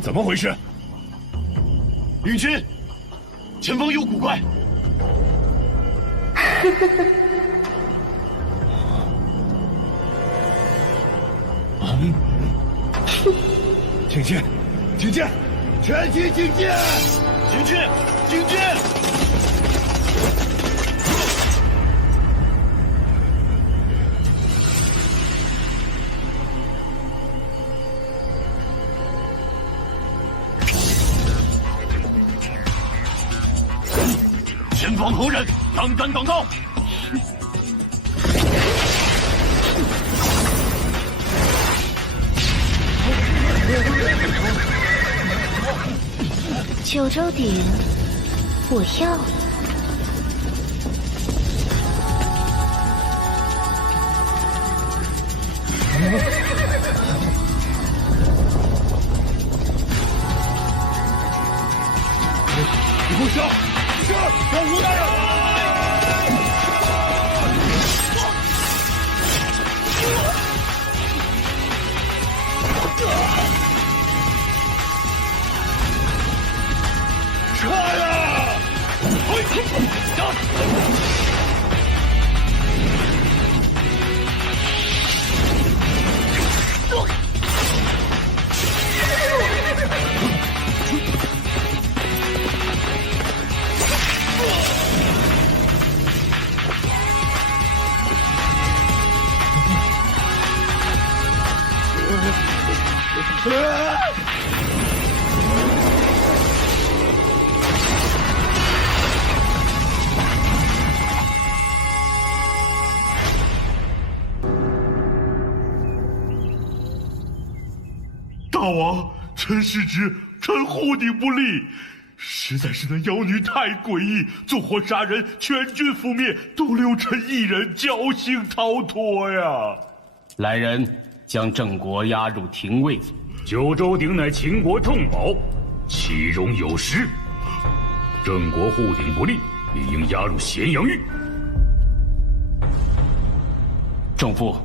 怎么回事？领军，前方有古怪。请进，请进，全体请进！请进，请进！前方何人？胆敢挡道！九州鼎，我要。你给我上！是，让吴大人。撤呀！大王，臣失职，臣护鼎不力，实在是那妖女太诡异，纵火杀人，全军覆灭，独留臣一人侥幸逃脱呀！来人，将郑国押入廷尉。九州鼎乃秦国重宝，其中有失，郑国护鼎不力，理应押入咸阳狱。仲父，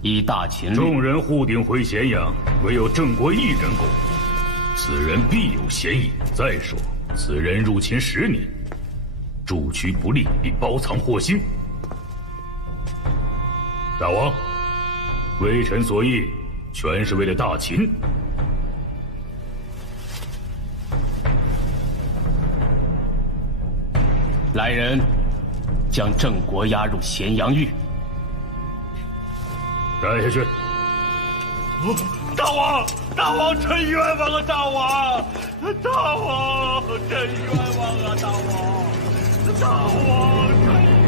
依大秦律，众人护鼎回咸阳，唯有郑国一人供，此人必有嫌疑。再说，此人入秦10年，驻区不利，必包藏祸心。大王，微臣所议，全是为了大秦。来人，将郑国押入咸阳狱。带下去。大王，大王，臣冤枉啊！大王，大王，臣冤枉啊！大王，大王，臣。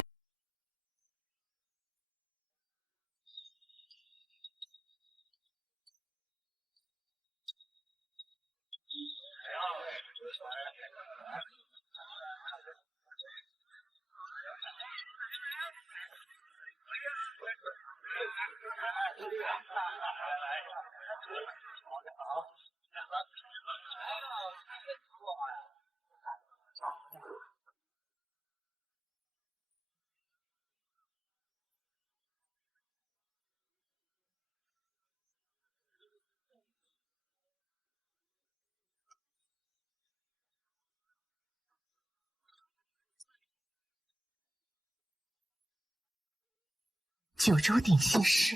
九州鼎姓氏。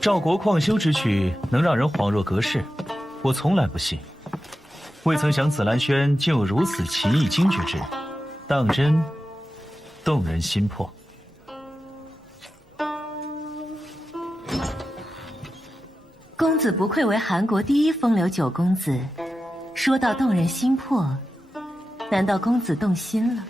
赵国旷修之曲能让人恍若隔世，我从来不信。未曾想紫兰轩竟有如此奇异惊绝之人，当真动人心魄。公子不愧为韩国第一风流九公子，说到动人心魄，难道公子动心了？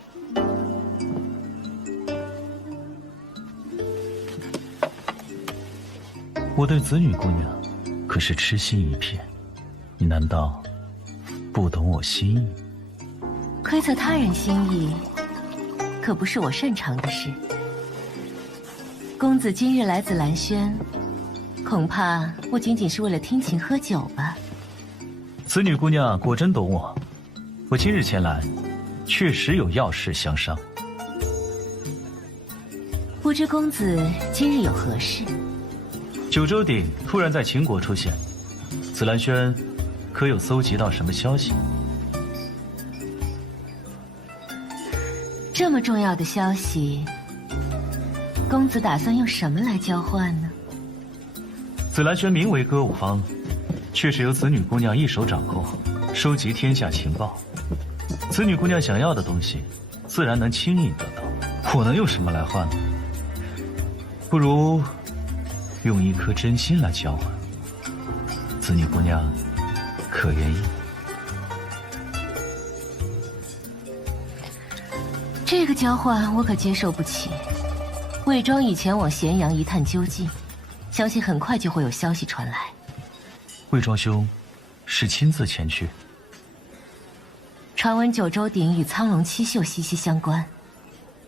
我对子女姑娘可是痴心一片，你难道不懂我心意？窥测他人心意，可不是我擅长的事。公子今日来紫兰轩，恐怕不仅仅是为了听琴喝酒吧？子女姑娘果真懂我。我今日前来，确实有要事相商。不知公子今日有何事？九州鼎突然在秦国出现，紫兰轩可有搜集到什么消息？这么重要的消息，公子打算用什么来交换呢？紫兰轩名为歌舞坊，却是由紫女姑娘一手掌控，收集天下情报。紫女姑娘想要的东西，自然能轻易得到。我能用什么来换呢？不如用一颗真心来交换。紫女姑娘，可愿意？这个交换我可接受不起。魏庄以前往咸阳一探究竟，相信很快就会有消息传来。魏庄兄是亲自前去？传闻九州鼎与苍龙七宿息息相关，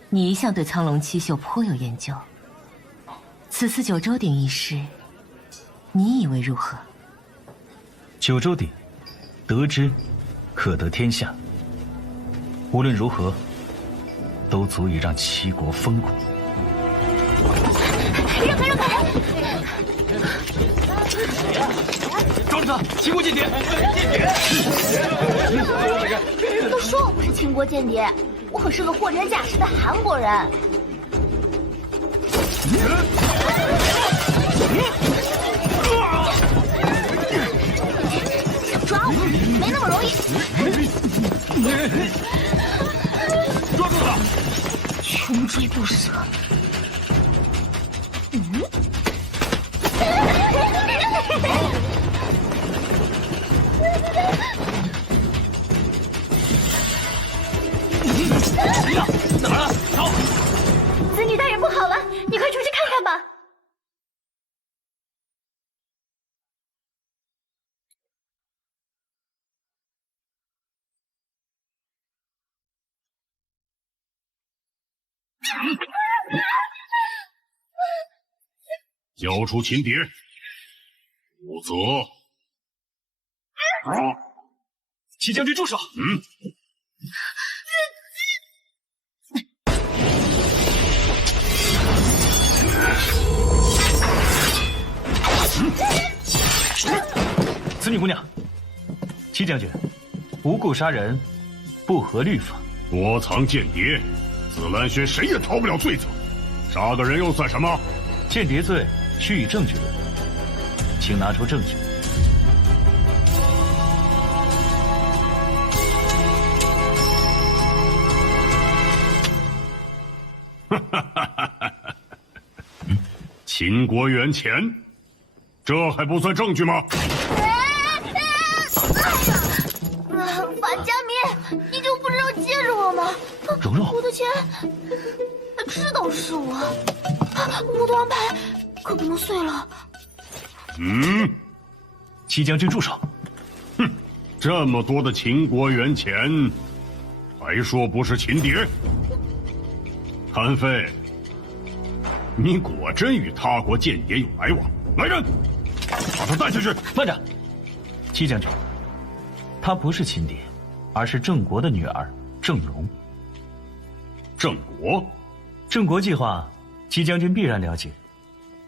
你一向对苍龙七宿颇有研究。此次九州鼎一事，你以为如何？九州鼎，得之，可得天下。无论如何，都足以让齐国封国。让开，让开！抓住他！齐国间谍！都说我不是秦国间谍，我可是个货真价实的韩国人。想抓我，没那么容易。抓住他！穷追不舍。哪儿了？走！子女大人不好了，你快出去看看吧。交出秦蝶，否则……齐将军住手！紫女姑娘，齐将军，无故杀人，不合律法。躲藏间谍，紫兰轩谁也逃不了罪责。杀个人又算什么？间谍罪需以证据论，请拿出证据。秦国元钱，这还不算证据吗？樊家明，你就不知道借着我吗？蓉蓉，我的钱，知道是我，我的王牌可不能碎了。齐将军住手！哼，这么多的秦国元钱，还说不是秦谍？韩非，你果真与他国间谍有来往？来人，把他带下去！慢着，齐将军，她不是秦谍，而是郑国的女儿郑荣。郑国，郑国计划，齐将军必然了解。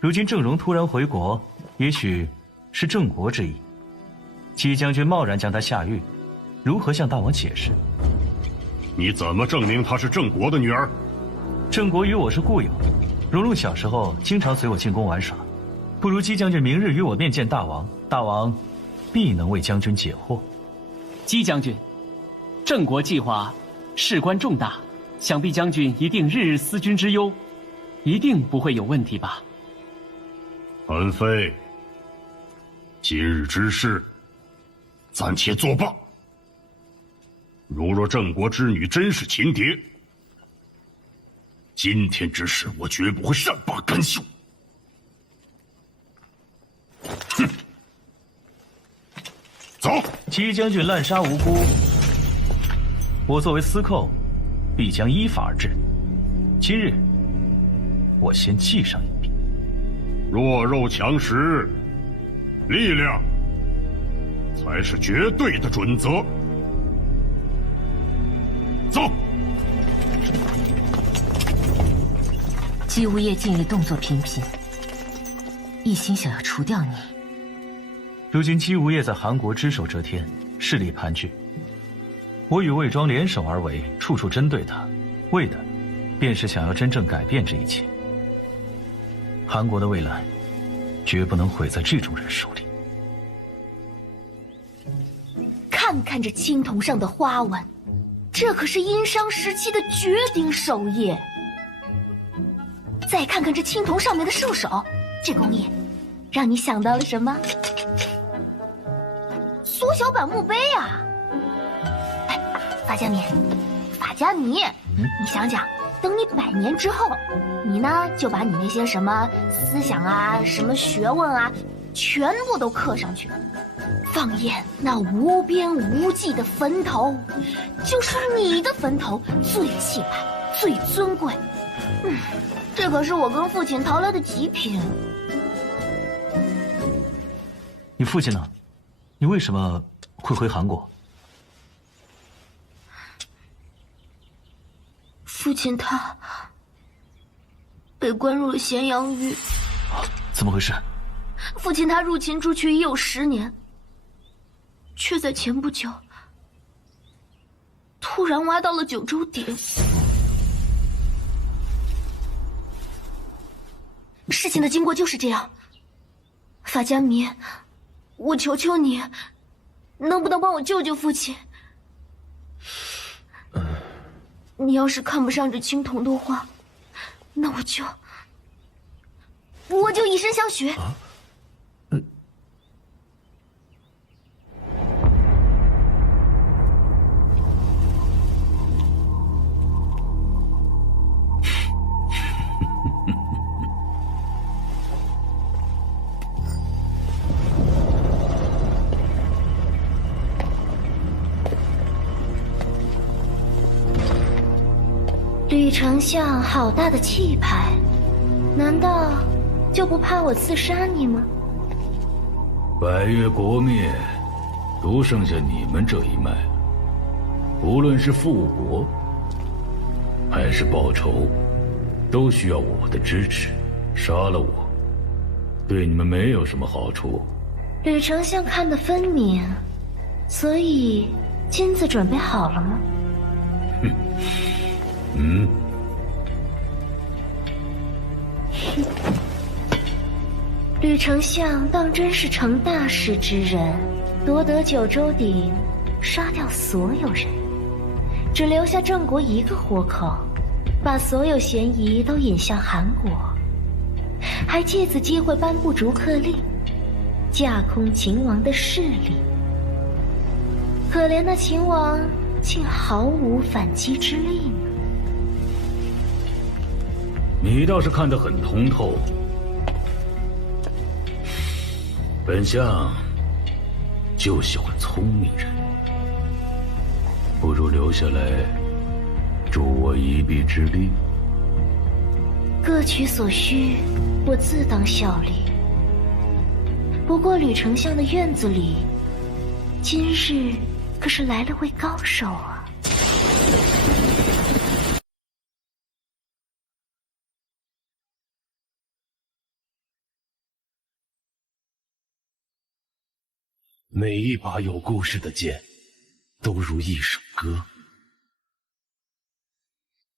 如今郑荣突然回国，也许是郑国之意。齐将军贸然将她下狱，如何向大王解释？你怎么证明她是郑国的女儿？郑国与我是故友，蓉蓉小时候经常随我进宫玩耍。不如姬将军明日与我面见大王，大王必能为将军解惑。姬将军，郑国计划事关重大，想必将军一定日日思君之忧，一定不会有问题吧？韩非，今日之事，暂且作罢。如若郑国之女真是秦谍，今天之事我绝不会善罢甘休。哼！走！齐将军滥杀无辜，我作为司寇，必将依法而治。今日，我先记上一笔。弱肉强食，力量才是绝对的准则。走。走。姬无业近日动作频频，一心想要除掉你。如今姬无业在韩国只手遮天，势力盘踞。我与魏庄联手而为，处处针对他，为的便是想要真正改变这一切。韩国的未来，绝不能毁在这种人手里。看看这青铜上的花纹，这可是殷商时期的绝顶手艺。再看看这青铜上面的兽首，这工艺让你想到了什么？缩小版墓碑啊！哎，法家米，你想想，等你100年之后，你呢就把你那些什么思想啊、什么学问啊，全部都刻上去，放眼那无边无际的坟头，就是你的坟头最气派、最尊贵。这可是我跟父亲淘来的极品。你父亲呢？你为什么会回韩国？父亲他被关入了咸阳狱。怎么回事？父亲他入秦出去已有10年，却在前不久突然挖到了九州鼎。事情的经过就是这样。法家弥，我求求你，能不能帮我救救父亲？你要是看不上这青铜的话，那我就以身相许。吕丞相好大的气派，难道就不怕我刺杀你吗？百越国灭，独剩下你们这一脉了。无论是复国，还是报仇，都需要我的支持。杀了我，对你们没有什么好处。吕丞相看得分明，所以金子准备好了吗？吕丞相当真是成大事之人，夺得九州鼎，杀掉所有人，只留下郑国一个活口，把所有嫌疑都引向韩国，还借此机会颁布逐客令，架空秦王的势力。可怜那秦王竟毫无反击之力呢。你倒是看得很通透。本相就喜欢聪明人，不如留下来助我一臂之力。各取所需，我自当效力。不过吕丞相的院子里，今日可是来了位高手啊！每一把有故事的剑，都如一首歌，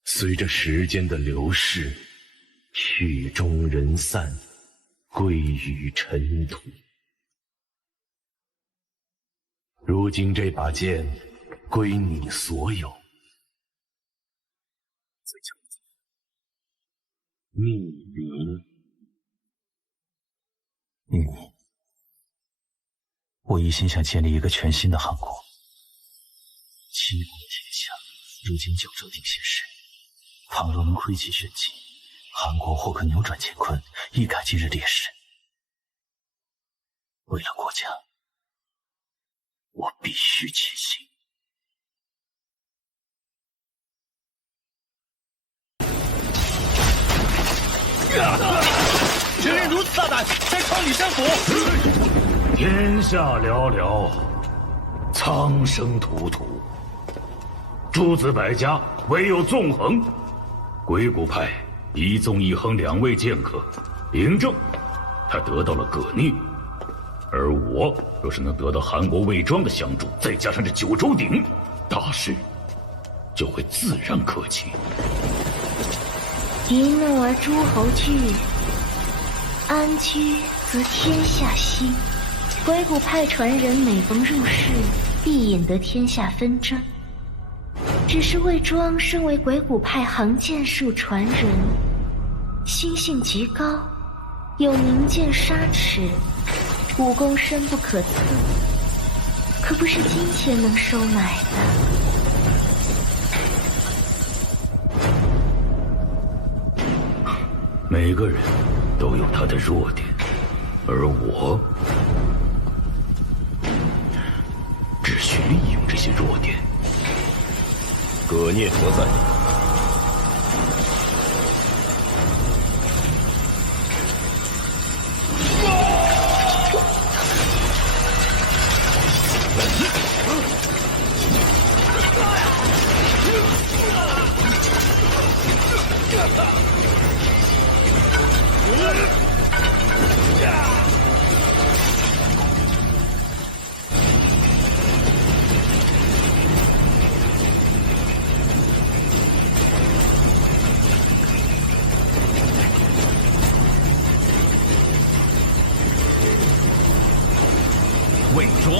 随着时间的流逝，曲终人散，归于尘土。如今这把剑归你所有，密林。我一心想建立一个全新的韩国，七国天下。如今九州鼎现世，倘若能窥其玄机，韩国或可扭转乾坤，一改今日劣势。为了国家，我必须前行。谁人如此大胆，在创立山府？天下寥寥，苍生涂涂，诸子百家唯有纵横。鬼谷派一纵一横2位剑客，嬴政他得到了葛聂，而我若是能得到韩国魏庄的相助，再加上这九州鼎，大事就会自然可期。一怒而诸侯惧，安居则天下兴。鬼谷派传人每逢入世，必引得天下纷争。只是魏庄身为鬼谷派行剑术传人，心性极高，有明剑杀齿，武功深不可测，可不是金钱能收买的。每个人都有他的弱点，而我只需利用这些弱点。葛聂何在？魏庄，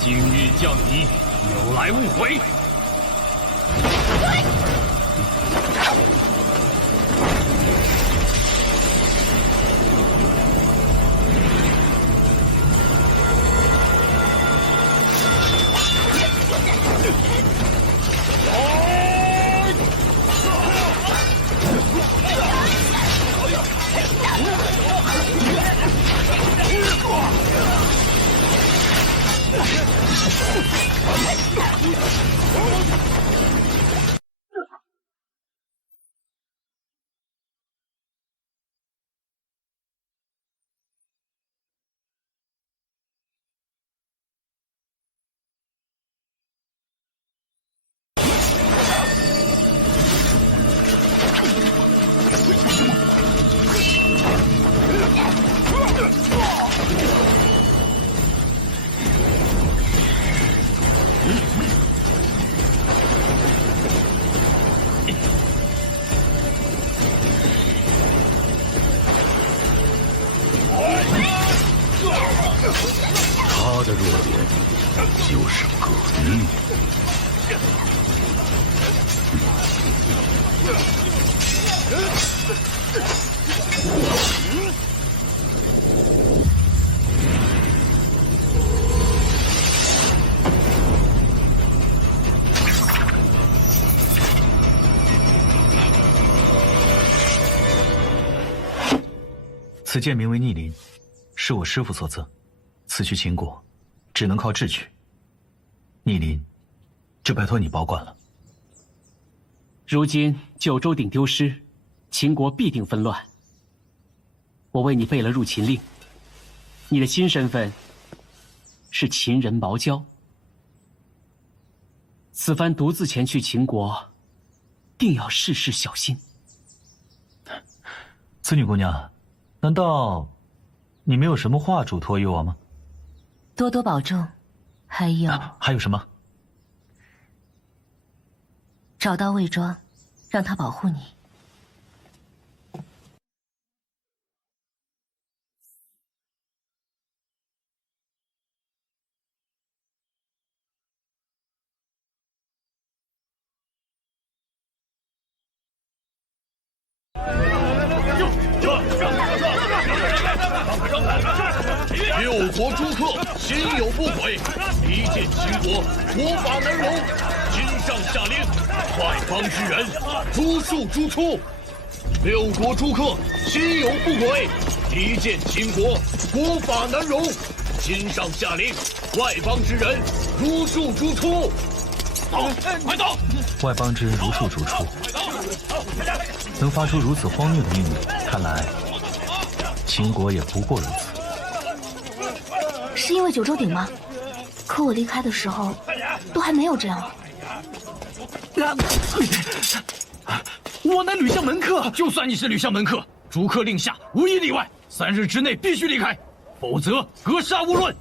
今日降你，有来无回。他的弱点就是葛聂。此剑名为逆鳞，是我师父所赠。此去秦国，只能靠智取。逆鳞，就拜托你保管了。如今九州鼎丢失，秦国必定纷乱。我为你备了入秦令，你的新身份是秦人毛娇。此番独自前去秦国，定要事事小心。此女姑娘，难道你没有什么话嘱托于我吗？多多保重，还有还有什么？找到魏庄，让他保护你。六国诸客心有不轨，离间秦国，国法难容。今上下令，外邦之人诛数诛出。六国诸客心有不轨，离间秦国，国法难容。今上下令，外邦之人如数逐出。走，快走！外邦之人如数逐出，能发出如此荒谬的命令，看来秦国也不过如此。是因为九州鼎吗？可我离开的时候，都还没有这样。我乃吕相门客，就算你是吕相门客，逐客令下无一例外，3日之内必须离开，否则格杀勿论。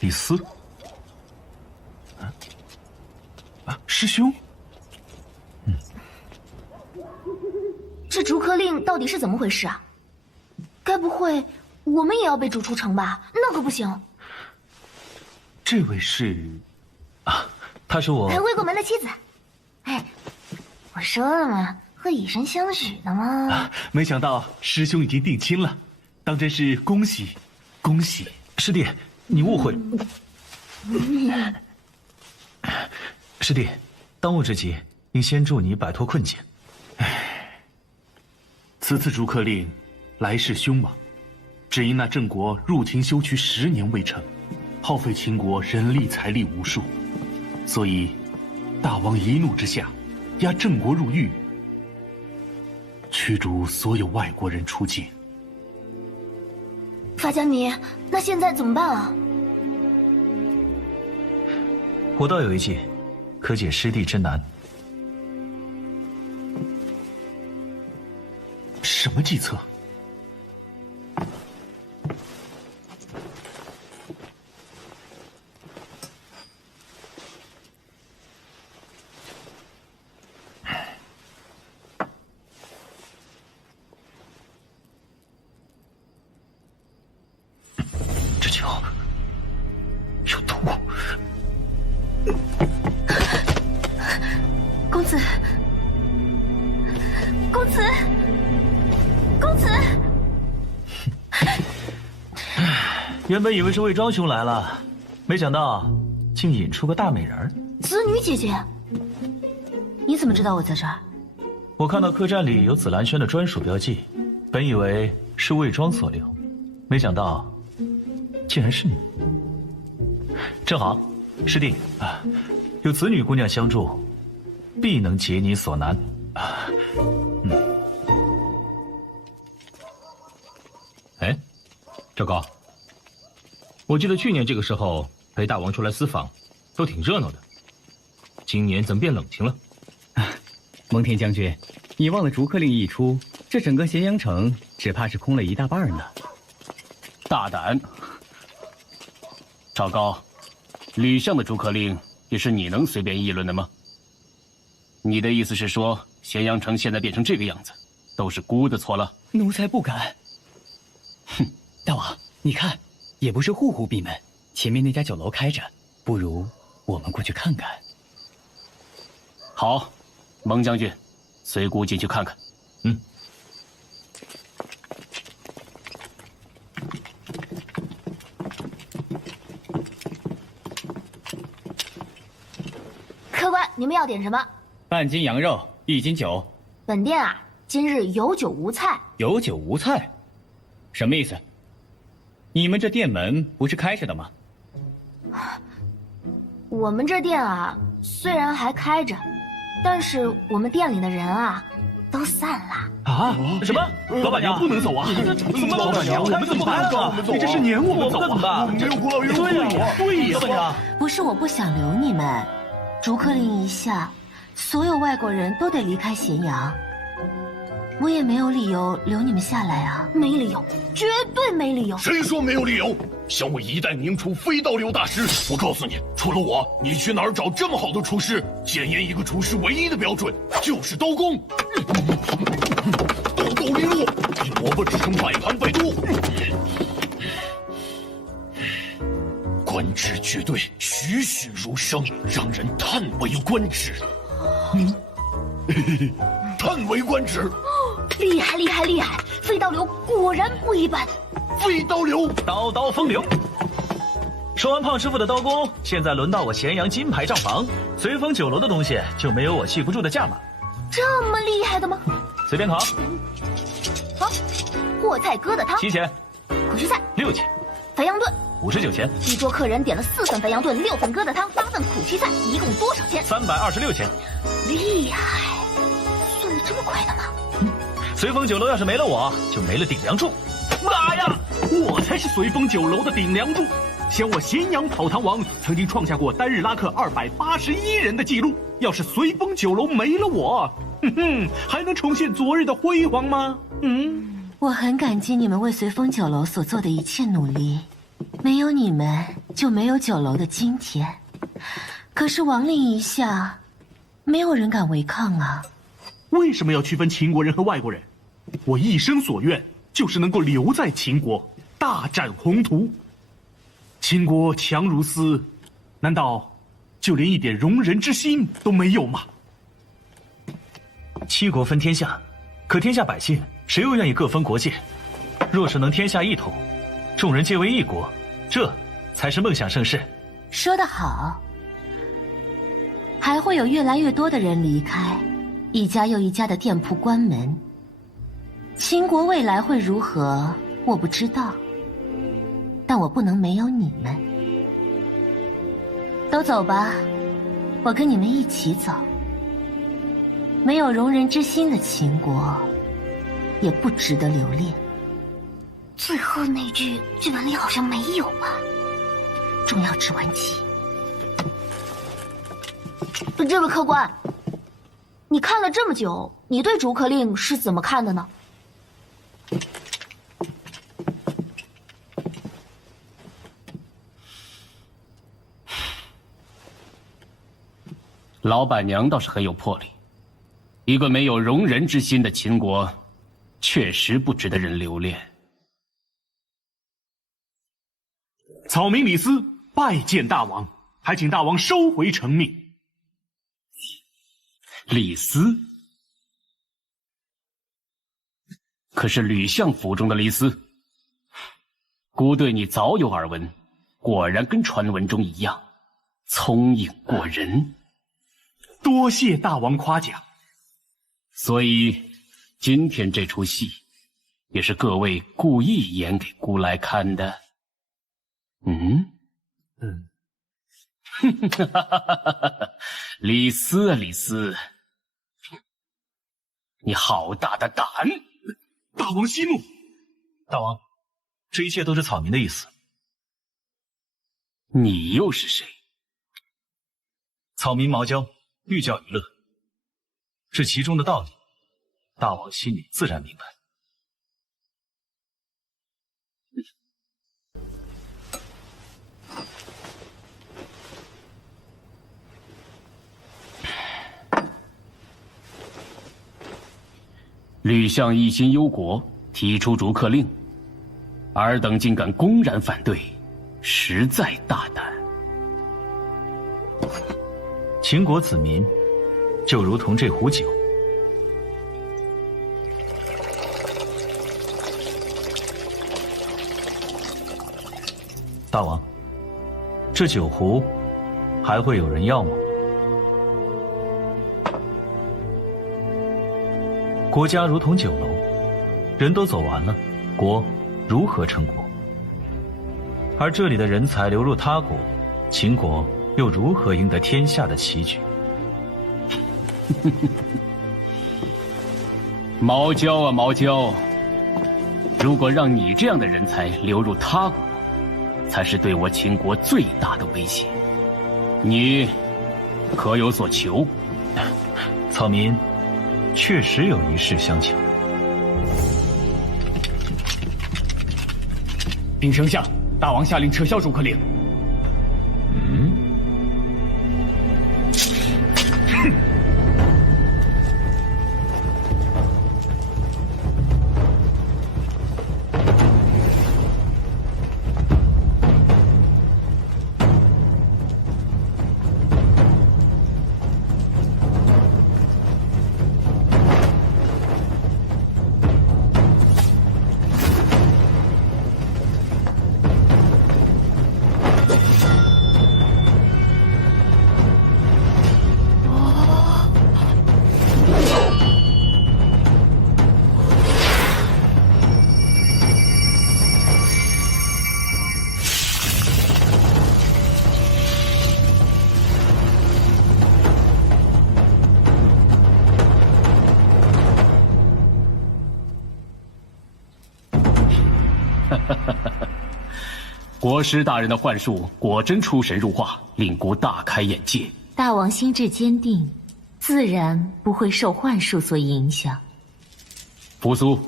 李斯，师兄，这逐客令到底是怎么回事啊？该不会我们也要被逐出城吧？那可不行。这位是，她是我魏国门的妻子。哎，我说了嘛，会以身相许的嘛。没想到师兄已经定亲了，当真是恭喜，恭喜！师弟，你误会。师弟，当务之急，应先助你摆脱困境。此次逐客令来势凶猛，只因那郑国入秦修渠10年未成，耗费秦国人力财力无数，所以大王一怒之下，押郑国入狱，驱逐所有外国人出境。法家迷，那现在怎么办啊？我倒有一计，可解师弟之难。什么计策？这酒有毒。公子，公子，公子！原本以为是魏庄兄来了，没想到竟引出个大美人儿。子女姐姐，你怎么知道我在这儿？我看到客栈里有紫兰轩的专属标记，本以为是魏庄所留，没想到竟然是你。正好，师弟啊，有子女姑娘相助，必能解你所难。哎，赵高，我记得去年这个时候陪大王出来私访，都挺热闹的。今年怎么变冷清了？蒙恬将军，你忘了逐客令一出，这整个咸阳城只怕是空了一大半呢。大胆！赵高，吕相的逐客令也是你能随便议论的吗？你的意思是说，咸阳城现在变成这个样子，都是孤的错了？奴才不敢。哼，大王，你看，也不是户户闭门，前面那家酒楼开着，不如我们过去看看。好，蒙将军，随孤进去看看。客官，你们要点什么？半斤羊肉，1斤酒。本店啊，今日有酒无菜。有酒无菜，什么意思？你们这店门不是开着的吗？我们这店啊，虽然还开着，但是我们店里的人啊，都散了。啊？什么？老板娘不能走啊！怎么老板娘？我们怎么办啊？你这是撵我们走啊？我们没有鼓老爷对呀，对呀，老板娘。不是我不想留你们，逐客令一下，所有外国人都得离开咸阳，我也没有理由留你们下来啊。没理由，绝对没理由。谁说没有理由？想我一代名厨非刀流大师，我告诉你，除了我，你去哪儿找这么好的厨师？检验一个厨师唯一的标准就是刀工，刀刀利落，比萝卜只成摆盘摆渡。观之绝对栩栩如生，让人叹为观止。叹为观止。厉害厉害厉害！飞刀流果然不一般。飞刀流，刀刀风流。说完胖师傅的刀工，现在轮到我咸阳金牌账房随风酒楼的东西，就没有我记不住的价码。这么厉害的吗？随便考。好，货菜疙瘩汤7钱，苦须菜6钱，肥羊炖59钱，一桌客人点了4份肥羊炖、6份疙瘩汤、8份苦须菜，一共多少钱326钱。厉害，算得这么快的吗？随风酒楼要是没了我，就没了顶梁柱。妈呀！我才是随风酒楼的顶梁柱。想我咸阳跑堂王曾经创下过单日拉客281人的记录，要是随风酒楼没了我，还能重现昨日的辉煌吗？我很感激你们为随风酒楼所做的一切努力，没有你们就没有酒楼的今天。可是王令一下，没有人敢违抗啊。为什么要区分秦国人和外国人？我一生所愿就是能够留在秦国，大展宏图。秦国强如斯，难道就连一点容人之心都没有吗？7国分天下，可天下百姓谁又愿意各分国界？若是能天下一统，众人皆为一国，这才是梦想盛世。说得好。还会有越来越多的人离开，一家又一家的店铺关门。秦国未来会如何，我不知道，但我不能没有你们。都走吧，我跟你们一起走。没有容人之心的秦国，也不值得留恋。最后那句剧本里好像没有吧？重要指纹集。这位客官，你看了这么久，你对逐客令是怎么看的呢？老板娘倒是很有魄力，一个没有容人之心的秦国，确实不值得人留恋。草民李斯拜见大王，还请大王收回成命。李斯？可是吕相府中的李斯，孤对你早有耳闻，果然跟传闻中一样，聪颖过人。多谢大王夸奖。所以今天这出戏，也是各位故意演给孤来看的。李斯啊，李斯，你好大的胆！大王息怒。大王，这一切都是草民的意思。你又是谁？草民毛焦，寓教于乐，这其中的道理，大王心里自然明白。吕相一心忧国，提出逐客令，尔等竟敢公然反对，实在大胆。秦国子民，就如同这壶酒。大王，这酒壶还会有人要吗？国家如同酒楼，人都走完了，国如何成国？而这里的人才流入他国，秦国又如何赢得天下的棋局？毛焦啊毛焦，如果让你这样的人才流入他国，才是对我秦国最大的威胁。你可有所求？草民确实有一事相求。禀丞相，大王下令撤销逐客令。国师大人的幻术果真出神入化，令孤大开眼界。大王心智坚定，自然不会受幻术所影响。扶苏，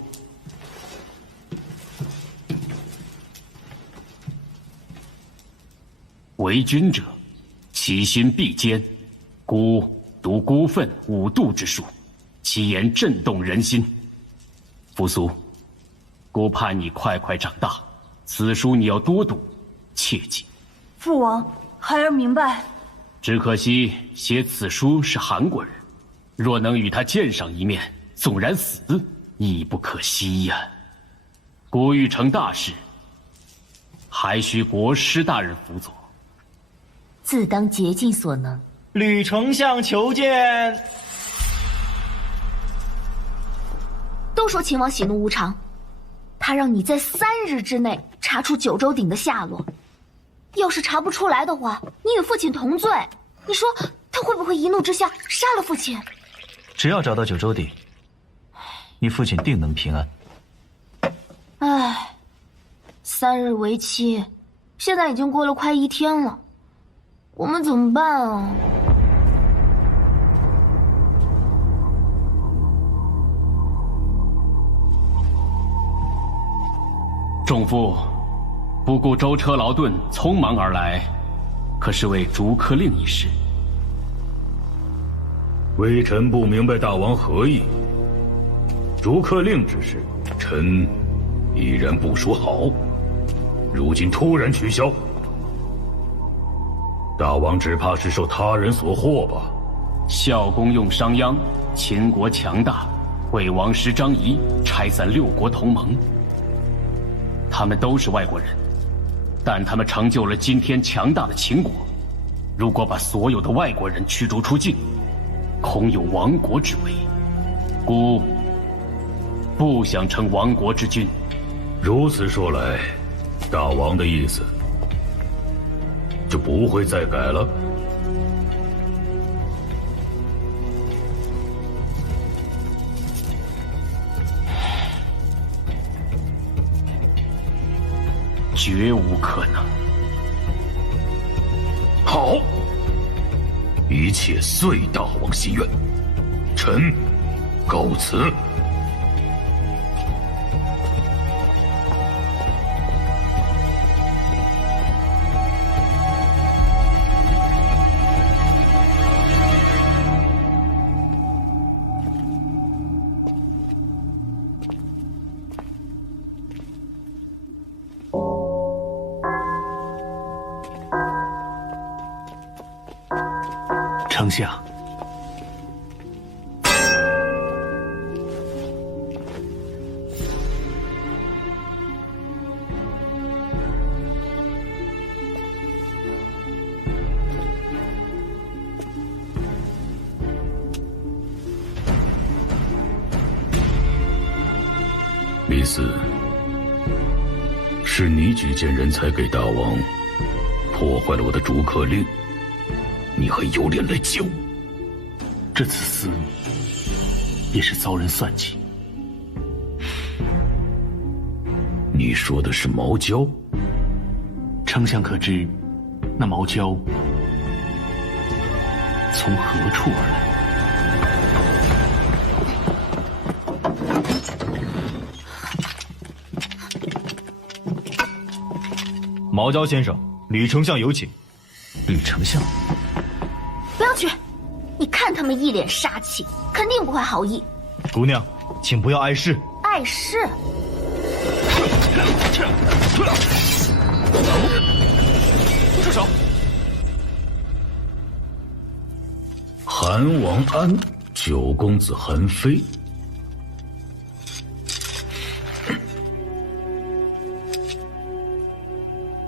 为君者，其心必坚。孤独孤愤五度之术，其言震动人心。扶苏，孤盼你快快长大，此书你要多读，切记。父王，孩儿明白。只可惜写此书是韩国人，若能与他见上一面，纵然死，亦不可惜呀。孤欲成大事，还需国师大人辅佐。自当竭尽所能。吕丞相求见。都说秦王喜怒无常，他让你在3日之内查出九州鼎的下落。要是查不出来的话，你与父亲同罪。你说他会不会一怒之下杀了父亲？只要找到九州鼎，你父亲定能平安。唉，3日为期，现在已经过了快1天了，我们怎么办啊？仲父，不顾舟车劳顿，匆忙而来，可是为逐客令一事。微臣不明白大王何意。逐客令之事，臣依然部署好，如今突然取消，大王只怕是受他人所惑吧？孝公用商鞅，秦国强大，魏王师张仪拆散6国同盟。他们都是外国人，但他们成就了今天强大的秦国。如果把所有的外国人驱逐出境，恐有亡国之危。孤不想成亡国之君。如此说来，大王的意思就不会再改了？绝无可能。好，一切遂大王心愿，臣告辞。丞相，李斯，是你举荐人才给大王，破坏了我的逐客令，你还有脸来救？这自私也是遭人算计。你说的是毛娇？丞相可知，那毛娇从何处而来？毛娇先生，吕丞相有请。吕丞相，不要去！你看他们一脸杀气，肯定不会好意。姑娘，请不要碍事。碍事？住手！韩王安，九公子韩非。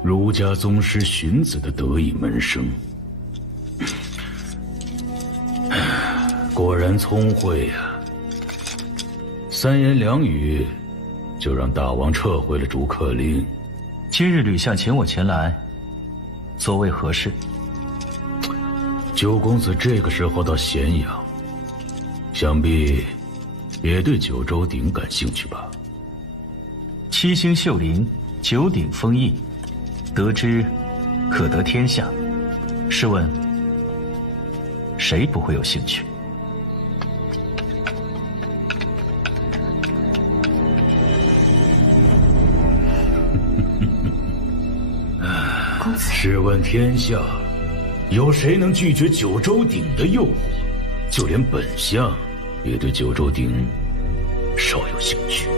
儒家宗师荀子的得意门生，果然聪慧呀！3言2语，就让大王撤回了逐客令。今日吕相请我前来，所谓何事？九公子这个时候到咸阳，想必也对九州鼎感兴趣吧？ 7星秀林，九鼎封印，得之，可得天下。试问，谁不会有兴趣？公子，试问天下，有谁能拒绝九州鼎的诱惑？就连本相也对九州鼎少有兴趣。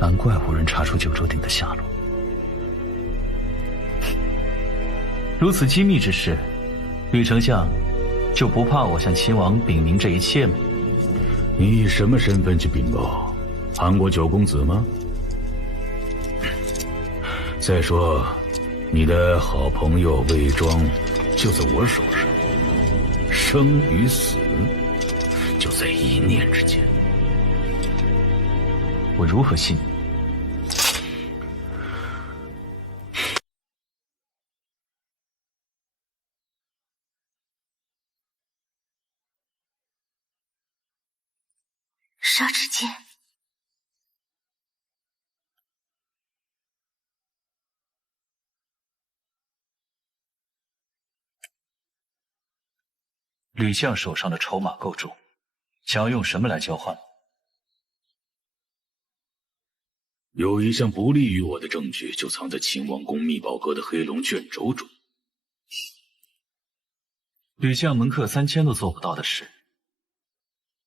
难怪无人查出九州鼎的下落。如此机密之事，吕丞相就不怕我向秦王禀明这一切吗？你以什么身份去禀报？韩国九公子吗？再说，你的好朋友魏庄就在我手上，生与死就在一念之间。我如何信你？杀之剑。吕相手上的筹码够重，想要用什么来交换？有一项不利于我的证据，就藏在秦王宫秘宝阁的黑龙卷轴中。吕相门客3000都做不到的事，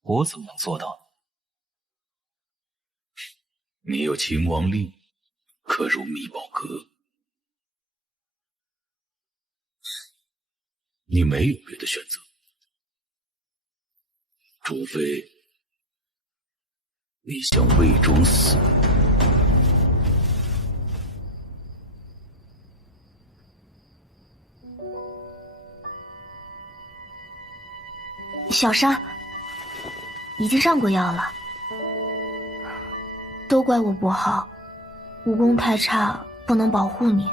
我怎么能做到呢？你有秦王令，可入秘宝阁。你没有别的选择，除非你向魏庄死。小沙已经上过药了，都怪我不好，武功太差，不能保护你。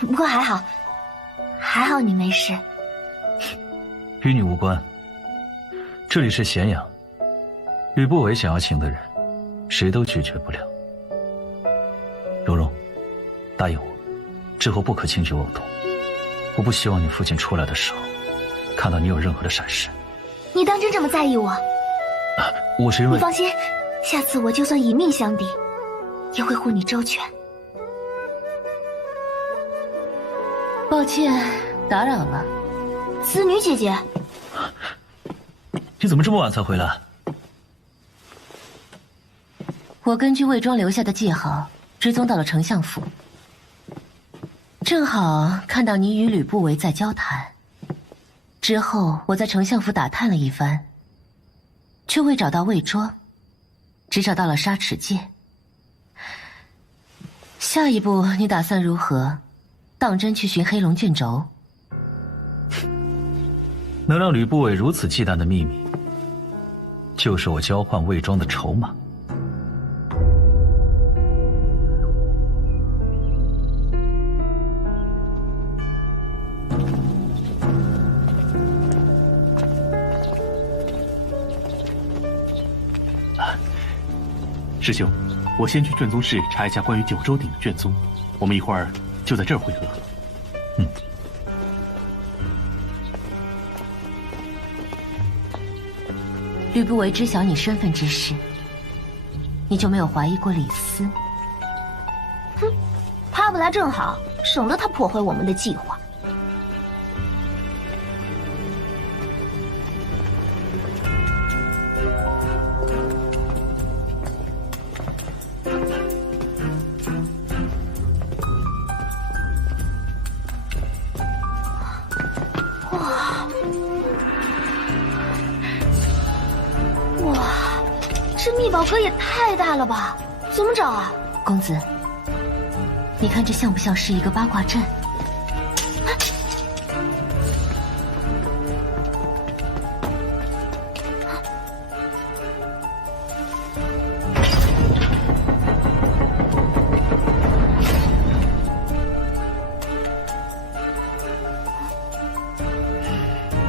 不过还好你没事。与你无关，这里是咸阳，吕不韦想要请的人，谁都拒绝不了。蓉蓉，答应我，之后不可轻举妄动。我不希望你父亲出来的时候，看到你有任何的闪失。你当真这么在意我？我是因为……你放心，下次我就算以命相抵，也会护你周全。抱歉，打扰了。子女姐姐，你怎么这么晚才回来？我根据魏庄留下的记号，追踪到了丞相府，正好看到你与吕不韦在交谈。之后，我在丞相府打探了一番，却未找到魏庄，只找到了沙齿剑。下一步你打算如何？当真去寻黑龙卷轴？能让吕不韦如此忌惮的秘密，就是我交换魏庄的筹码。师兄，我先去卷宗室查一下关于九州鼎的卷宗，我们一会儿就在这儿会合。嗯。吕不韦知晓你身份之事，你就没有怀疑过李斯？哼，他不来正好，省得他破坏我们的计划。秘宝阁也太大了吧，怎么找啊？公子，你看这像不像是一个八卦阵？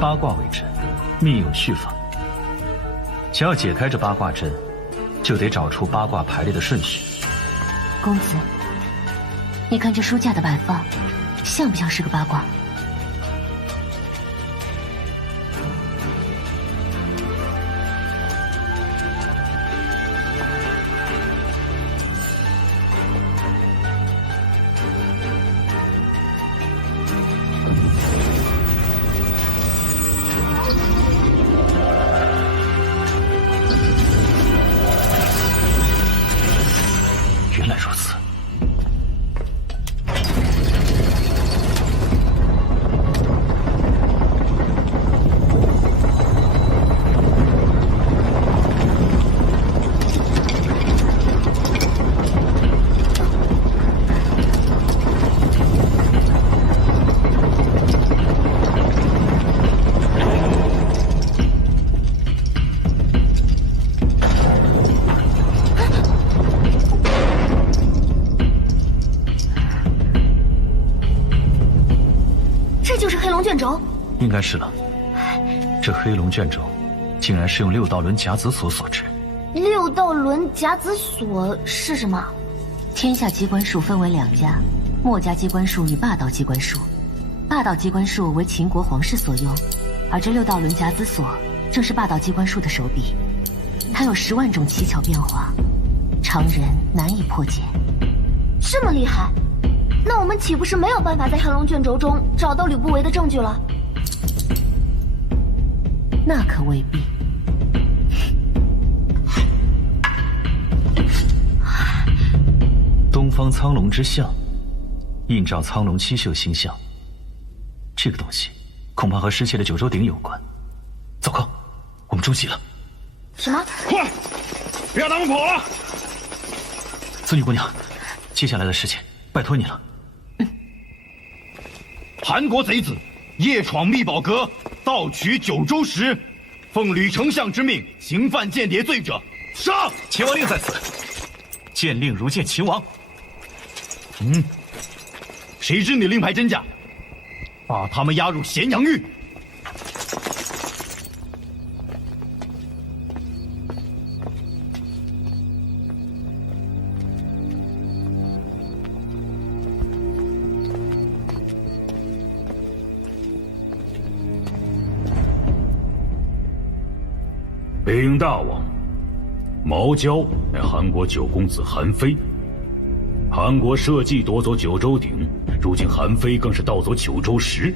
八卦为阵，密有序法。想要解开这八卦阵，就得找出八卦排列的顺序。公子，你看这书架的摆放，像不像是个八卦？原来如此。卷轴应该是了。这黑龙卷轴竟然是用六道轮甲子所所制。六道轮甲子所是什么？天下机关术分为两家，墨家机关术与霸道机关术。霸道机关术为秦国皇室所用，而这六道轮甲子所正是霸道机关术的手笔。它有10万种奇巧变化，常人难以破解。这么厉害，那我们岂不是没有办法在黑龙卷轴中找到吕不韦的证据了？那可未必。东方苍龙之象，映照苍龙七宿星象。这个东西恐怕和失窃的九州鼎有关。糟糕，我们中计了！什么？快，别让他们跑了！尊女姑娘，接下来的事情拜托你了。韩国贼子夜闯密宝阁，盗取九州石，奉吕丞相之命，刑犯间谍罪者，杀！秦王令在此，见令如见秦王。谁知你令牌真假？把他们押入咸阳狱。禀大王，毛娇乃韩国九公子韩非。韩国设计夺走九州鼎，如今韩非更是盗走九州石，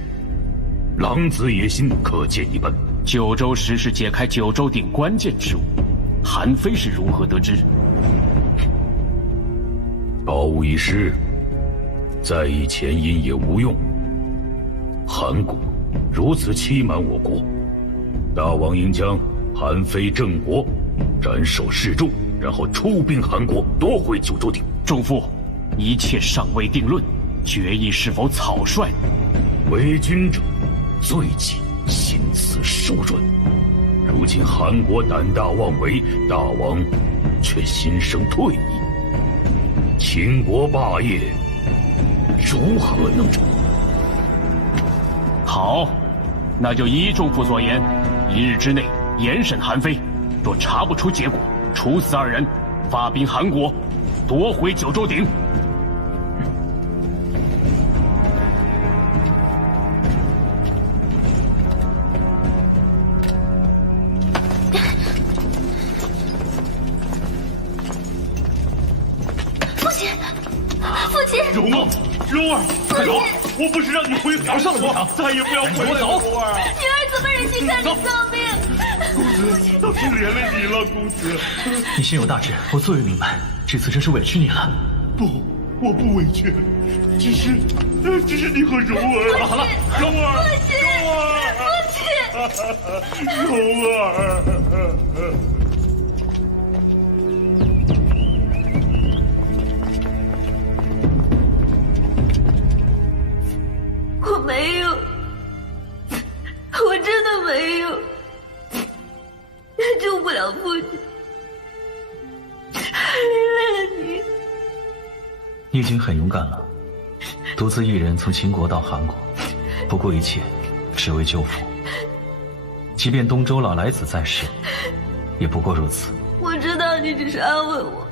狼子野心可见一斑。九州石是解开九州鼎关键之物，韩非是如何得知？宝物遗失，在意前因也无用。韩国如此欺瞒我国，大王应将韩非正国斩首示众，然后出兵韩国，夺回九州鼎。仲父，一切尚未定论，决议是否草率？为君者，罪己心慈手软。如今韩国胆大妄为，大王却心生退意，秦国霸业如何能成？好，那就依仲父所言，1日之内严审韩非，若查不出结果，处死2人，发兵韩国，夺回九州鼎。蓉儿，蓉儿，快走！我不是让你回府，上了不成，再也不要回来！走！蓉儿，女儿怎么忍心看你丧命？公子，都可怜了你了，公子。你心有大志，我自有明白。这次真是委屈你了。不，我不委屈，只是你和蓉儿。好了，蓉儿，蓉儿，蓉儿。我没有，我真的没有，救不了父亲，连累了你。你已经很勇敢了，独自一人从秦国到韩国，不顾一切，只为救父。即便东周老来子在世，也不过如此。我知道你只是安慰我，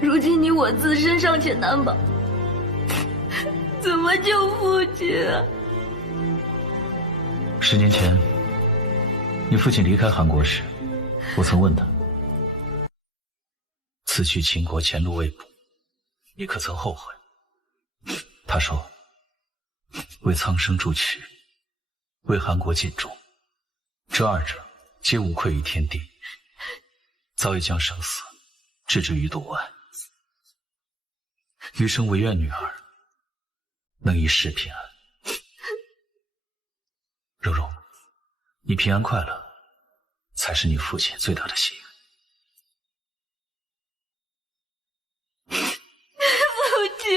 如今你我自身尚且难保，怎么救父亲啊？10年前，你父亲离开韩国时，我曾问他：“此去秦国前路未卜，你可曾后悔？”他说：“为苍生铸曲，为韩国尽忠，这二者皆无愧于天地，早已将生死置之于度外。余生唯愿女儿能一世平安。蓉蓉，你平安快乐，才是你父亲最大的心愿。”父亲。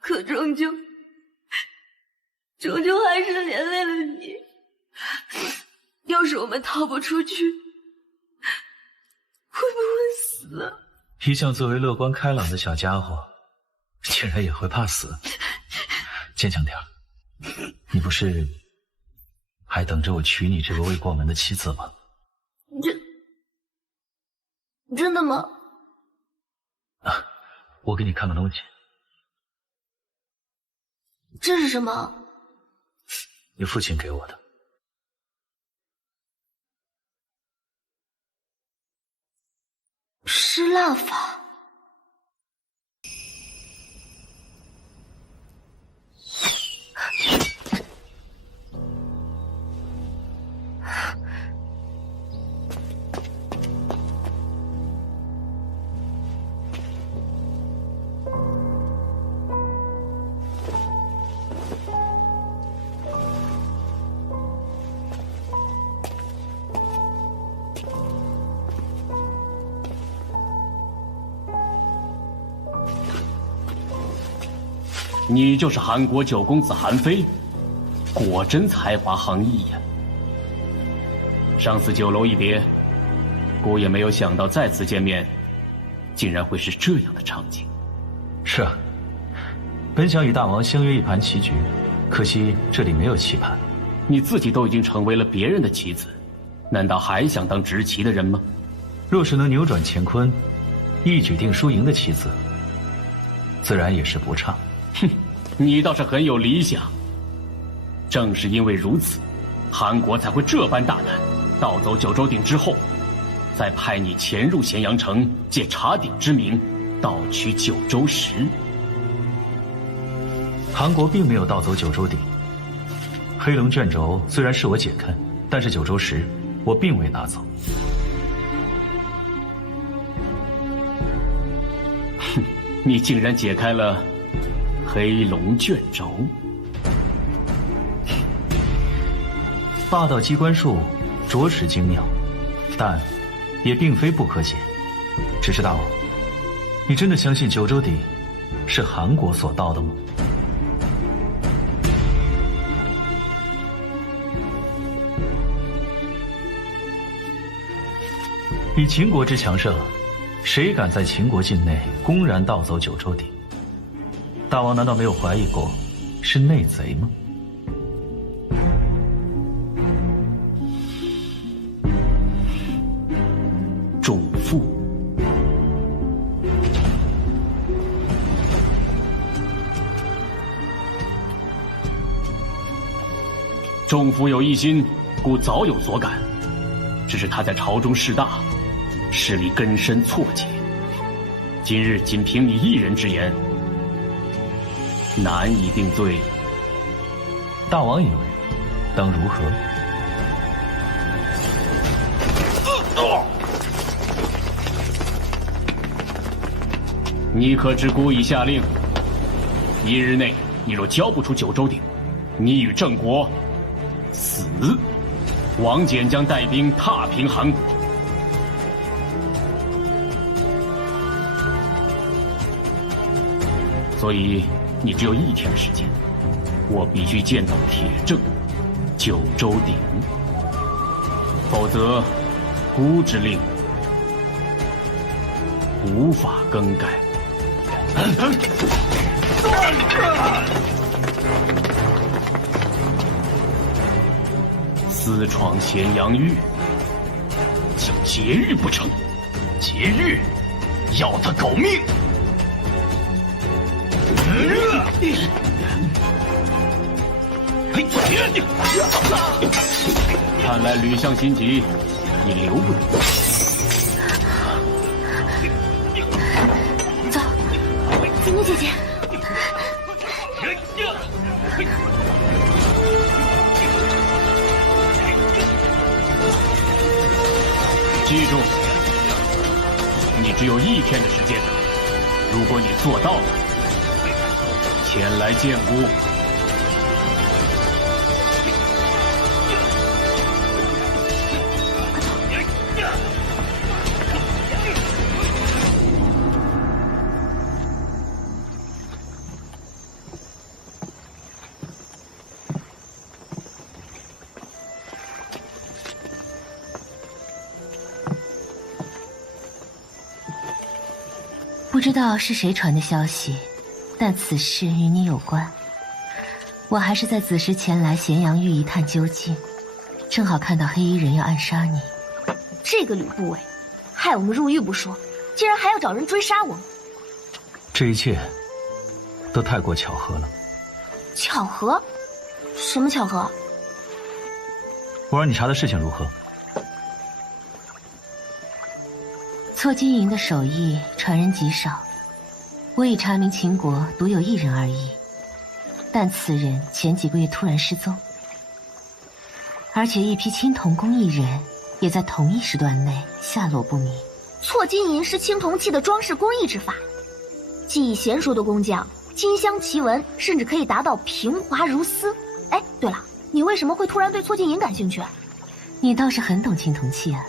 可终究还是连累了你。要是我们逃不出去，会不会死啊？一向作为乐观开朗的小家伙，竟然也会怕死？坚强点儿，你不是还等着我娶你这个未过门的妻子吗？真的吗？啊，我给你看个东西。这是什么？你父亲给我的。失蜡法。你就是韩国九公子韩非，果真才华横溢呀！上次酒楼一别，姑也没有想到再次见面，竟然会是这样的场景。是啊，本想与大王相约一盘棋局，可惜这里没有棋盘。你自己都已经成为了别人的棋子，难道还想当执棋的人吗？若是能扭转乾坤，一举定输赢的棋子，自然也是不差。哼，你倒是很有理想。正是因为如此，韩国才会这般大胆，盗走九州鼎之后，再派你潜入咸阳城，借茶鼎之名盗取九州石。韩国并没有盗走九州鼎，黑龙卷轴虽然是我解开，但是九州石我并未拿走。哼，你竟然解开了黑龙卷轴。霸道机关术着实精妙，但也并非不可解。只是大王，你真的相信九州鼎是韩国所盗的吗？以秦国之强盛，谁敢在秦国境内公然盗走九州鼎？大王难道没有怀疑过是内贼吗？仲父，仲父有一心，故早有所感。只是他在朝中势大，势力根深错节。今日仅凭你一人之言，难以定罪。大王以为当如何？你可知孤已下令，1日内你若交不出九州鼎，你与郑国死。王翦将带兵踏平韩国。所以你只有1天的时间，我必须见到铁证九州鼎，否则孤之令无法更改。私闯咸阳狱，想劫狱不成？劫狱，要他狗命！看来吕相心急，你留不得。走，景景姐姐。记住，你只有1天的时间。如果你做到了，前来见姑。不知道是谁传的消息，但此事与你有关。我还是在子时前来咸阳狱一探究竟，正好看到黑衣人要暗杀你。这个吕不韦，害我们入狱不说，竟然还要找人追杀我们。这一切都太过巧合了。巧合？什么巧合？我让你查的事情如何？错金营的手艺传人极少，我已查明秦国独有1人而已，但此人前几个月突然失踪，而且一批青铜工艺人也在同一时段内下落不明。错金银是青铜器的装饰工艺之法，技艺娴熟的工匠，金镶奇纹，甚至可以达到平滑如丝。哎，对了，你为什么会突然对错金银感兴趣？你倒是很懂青铜器啊。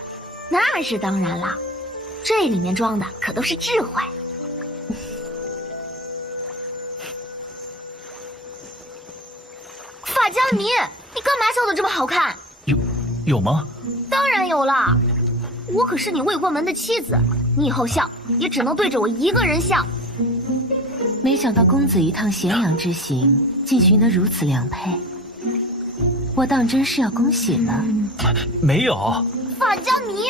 那是当然啦，这里面装的可都是智慧。法江尼，你干嘛笑得这么好看？有吗？当然有啦，我可是你未过门的妻子，你以后笑也只能对着我一个人笑。没想到公子一趟咸阳之行竟寻得如此良配，我当真是要恭喜了。没有。法江尼，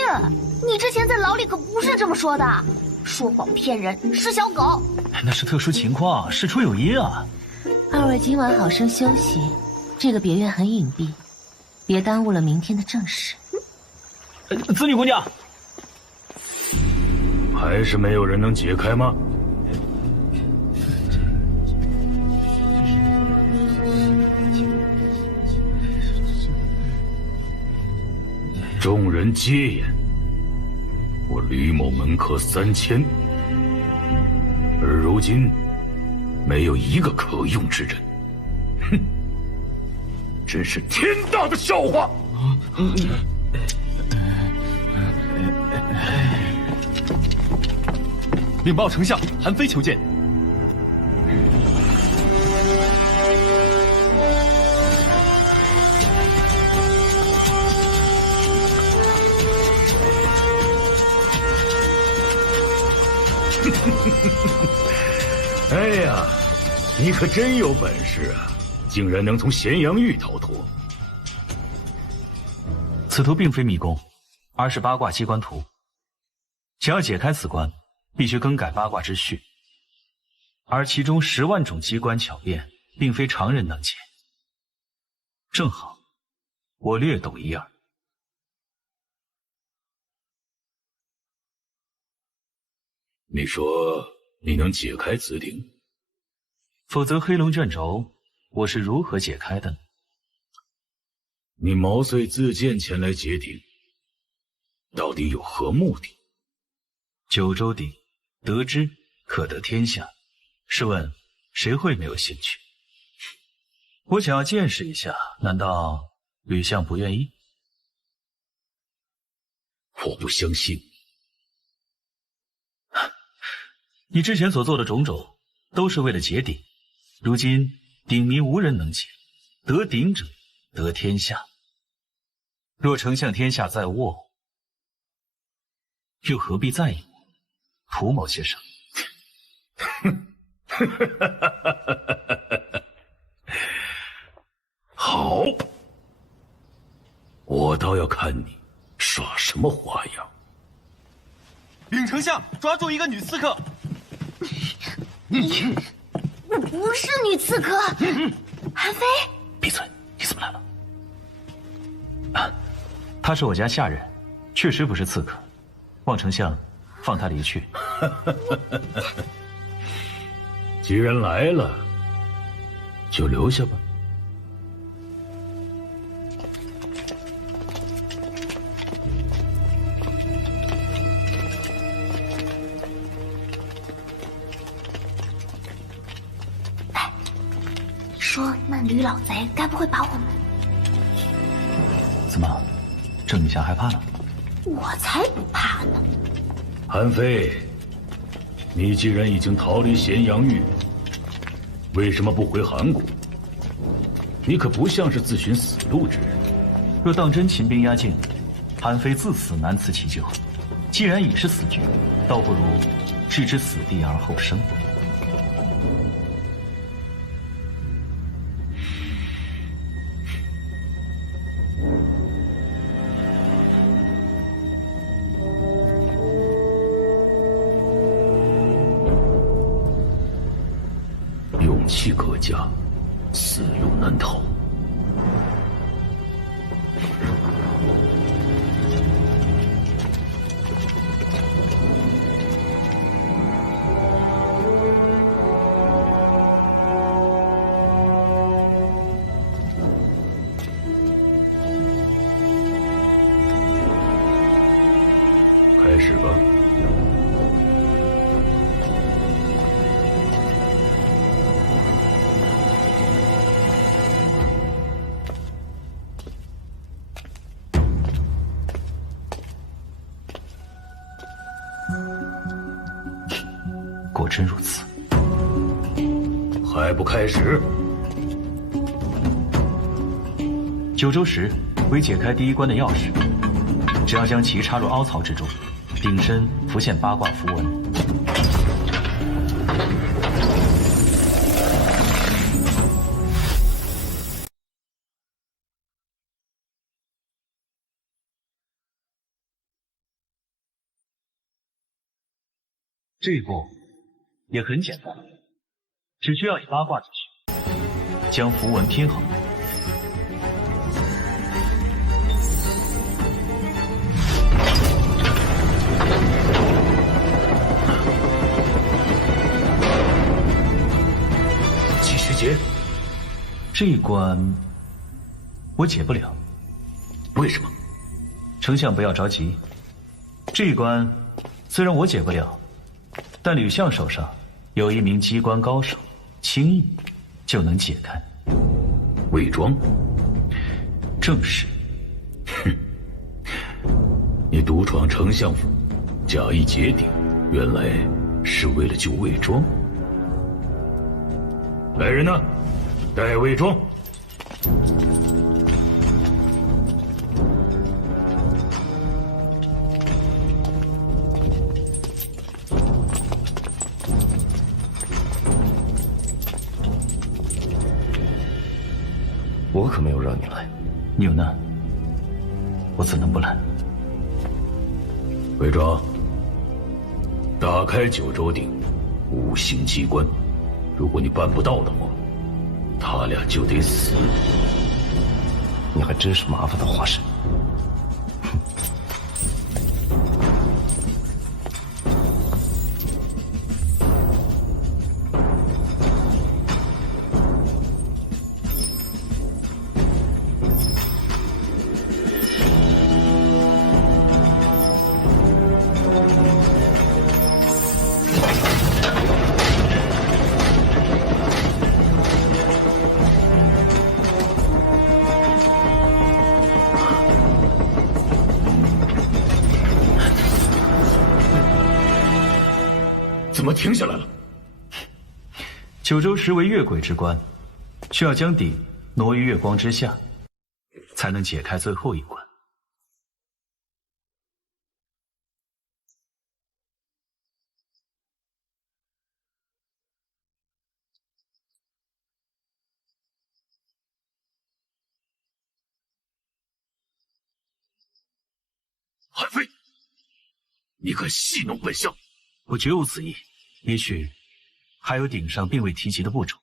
你之前在牢里可不是这么说的，说谎骗人是小狗。那是特殊情况，事出有因啊。2位今晚好生休息，这个别院很隐蔽，别耽误了明天的正事。子女姑娘，还是没有人能解开吗？众人皆言，我吕某门客3000，而如今没有一个可用之人。哼，真是天大的笑话！禀报丞相，韩非求见。哎呀，你可真有本事啊，竟然能从咸阳狱逃脱。此图并非迷宫，而是八卦机关图。想要解开此关，必须更改八卦之序，而其中10万种机关巧变，并非常人能解。正好，我略懂一二。你说你能解开此鼎？否则黑龙卷轴，我是如何解开的呢？你毛遂自荐前来解鼎，到底有何目的？九州鼎，得之可得天下。试问谁会没有兴趣？我想要见识一下，难道吕相不愿意？我不相信。你之前所做的种种，都是为了解鼎。如今鼎谜无人能解，得鼎者得天下。若丞相天下在握，又何必在意我？涂某先生。好，我倒要看你耍什么花样。禀丞相，抓住一个女刺客！我不是女刺客，韩非。闭嘴！你怎么来了？啊，他是我家下人，确实不是刺客。望丞相放他离去。既然来了，就留下吧。说那吕老贼该不会把我们……怎么，郑女侠害怕了？我才不怕呢！韩非，你既然已经逃离咸阳狱，为什么不回韩国？你可不像是自寻死路之人。若当真秦兵压境，韩非自此难辞其咎。既然已是死局，倒不如置之死地而后生。勇气可嘉，死路难逃。开始吧。果真如此。还不开始？九州石为解开第一关的钥匙，只要将其插入凹槽之中，顶身浮现八卦符文。这一步也很简单，只需要以八卦之序将符文拼好。继续解。这一关我解不了。为什么？丞相不要着急，这一关虽然我解不了，但吕相手上有一名机关高手，轻易就能解开。伪装？正是。哼，你独闯丞相府，假意劫鼎，原来是为了救魏庄。来人呐，带魏庄。我可没有让你来。你有难，我怎能不来？魏庄，打开九州鼎五行机关，如果你办不到的话，他俩就得死。你还真是麻烦的化身。怎么停下来了？九州石为月鬼之关，需要将鼎挪于月光之下，才能解开最后一关。韩非，你敢戏弄本相？我绝无此意，也许还有顶上并未提及的步骤。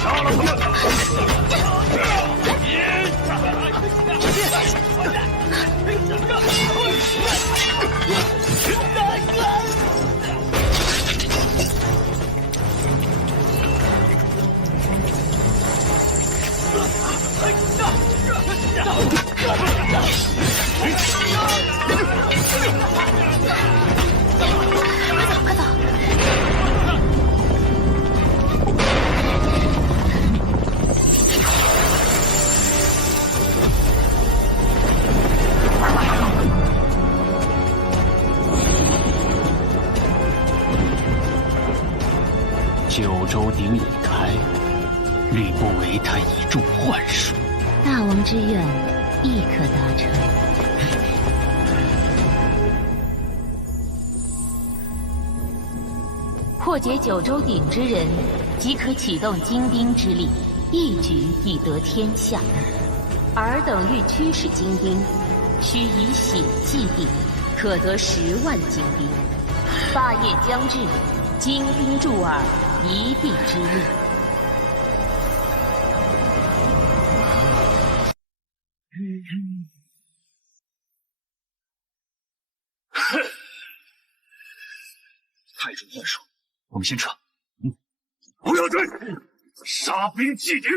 杀了他们！快走！九州鼎已开，吕不韦他已中幻术。大王之愿亦可达成。破解九州鼎之人，即可启动精兵之力，一举以得天下。尔等欲驱使精兵，需以血祭地，可得10万精兵。霸业将至，精兵助尔，一臂之力。太中幻术，我们先撤。不要追，杀兵祭鼎。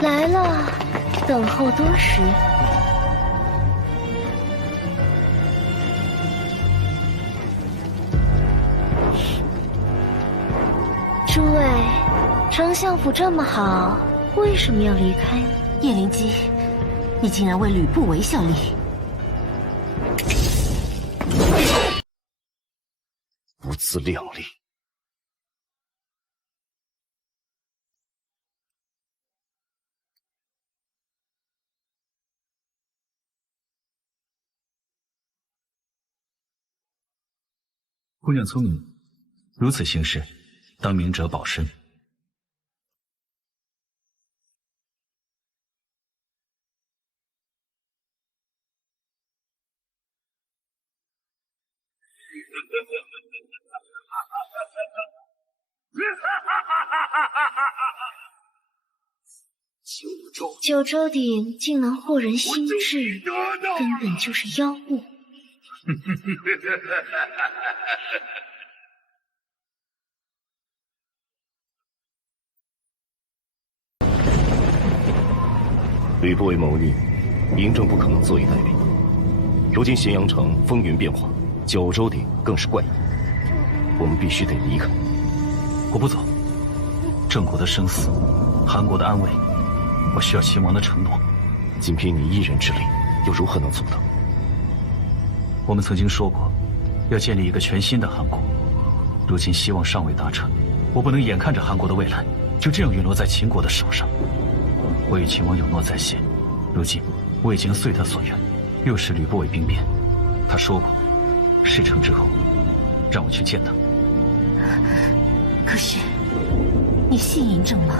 来了，等候多时。诸位，丞相府这么好，为什么要离开呢？叶灵姬，你竟然为吕不韦效力！不自量力！姑娘聪明，如此行事，当明哲保身。九州鼎竟能惑人心智，根本就是妖物。吕不韦谋逆，嬴政不可能坐以待毙。如今咸阳城风云变化，九州鼎更是怪异，我们必须得离开。我不走，郑国的生死，韩国的安危，我需要秦王的承诺。仅凭你一人之力，又如何能做到？我们曾经说过，要建立一个全新的韩国，如今希望尚未达成。我不能眼看着韩国的未来就这样陨落在秦国的手上。我与秦王有诺在先，如今我已经遂他所愿，又是吕不韦兵变。他说过，事成之后，让我去见他。可是，你信嬴政吗？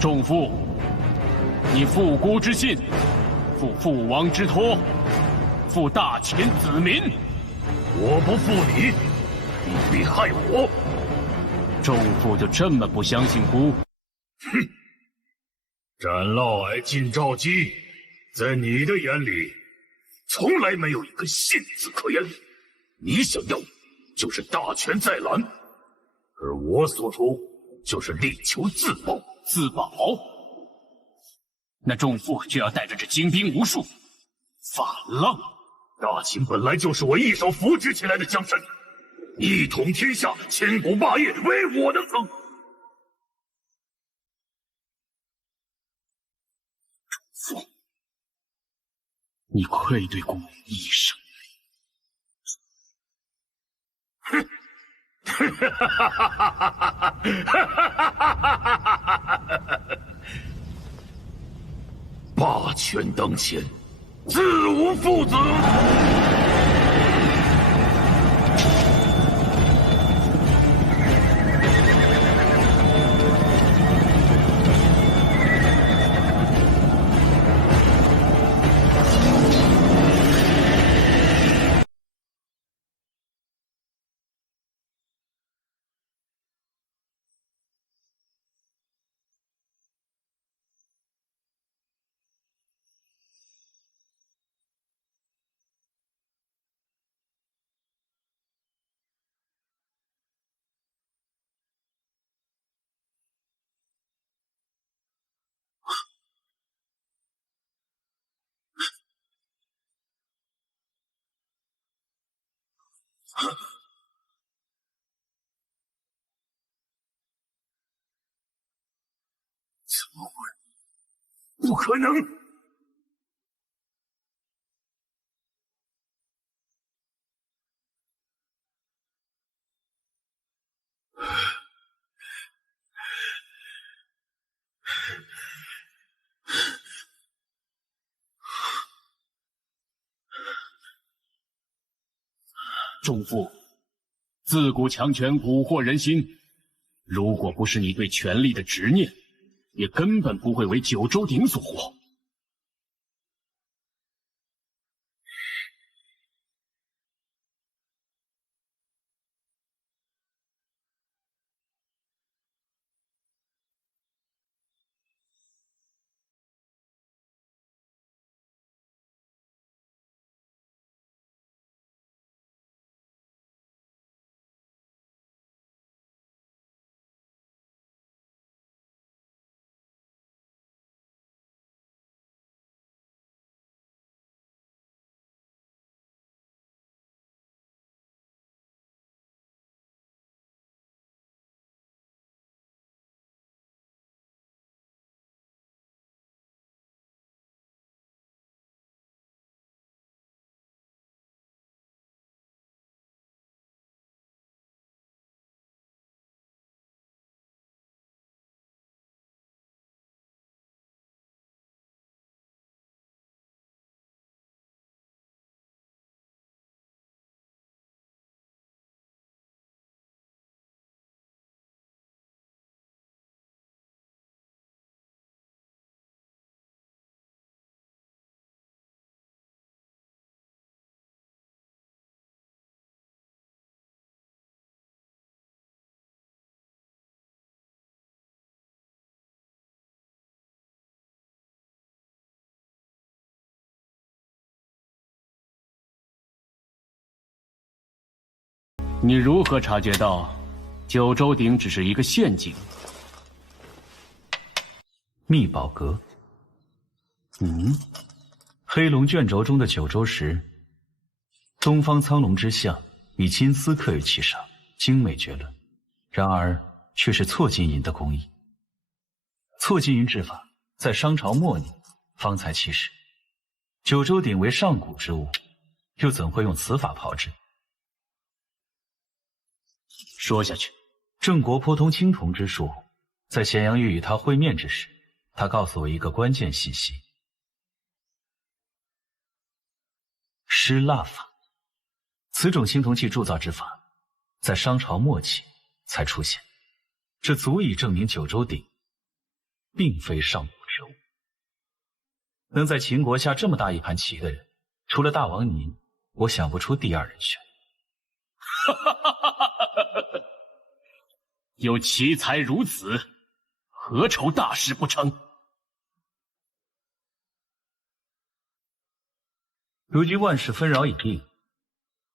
仲父，你负孤之信，负父王之托，负大秦子民。我不负你，你必害我。仲父就这么不相信孤？哼！斩嫪毐、晋赵姬，在你的眼里，从来没有一个信字可言。你想要就是大权在揽，而我所图就是力求自保。自保？那仲父就要带着这精兵无数，反了！大秦本来就是我一手扶植起来的江山，一统天下，千古霸业，唯我能成。仲父，你愧对孤一生。哼！哈哈哈哈哈哈！霸权当前，自无父子。怎么会？不可能！仲父，自古强权蛊惑人心，如果不是你对权力的执念，也根本不会为九州鼎所活。你如何察觉到九州鼎只是一个陷阱？秘宝阁。黑龙卷轴中的九州石，东方苍龙之象以金丝刻于其上，精美绝伦。然而却是错金银的工艺。错金银制法在商朝末年方才起始。九州鼎为上古之物，又怎会用此法炮制？说下去。郑国颇通青铜之术，在咸阳玉与他会面之时，他告诉我一个关键信息：失蜡法。此种青铜器铸造之法，在商朝末期才出现，这足以证明九州鼎并非上古之物。能在秦国下这么大一盘棋的人，除了大王您，我想不出第二人选。有奇才如此，何愁大事不成？如今万事纷扰已定，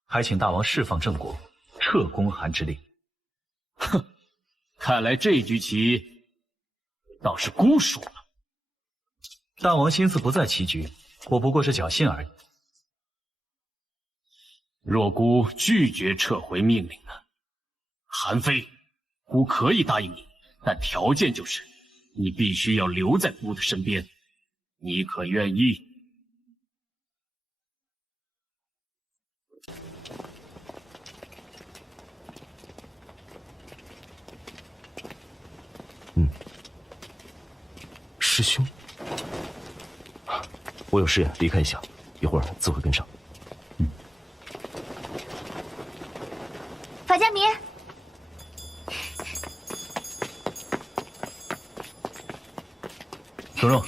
还请大王释放郑国，撤公韩之令。哼，看来这局棋倒是孤输了。大王心思不在棋局，我不过是侥幸而已。若孤拒绝撤回命令呢？韩非，孤可以答应你，但条件就是你必须要留在孤的身边。你可愿意？师兄，我有事离开一下，一会儿自会跟上。法家明，蓉蓉，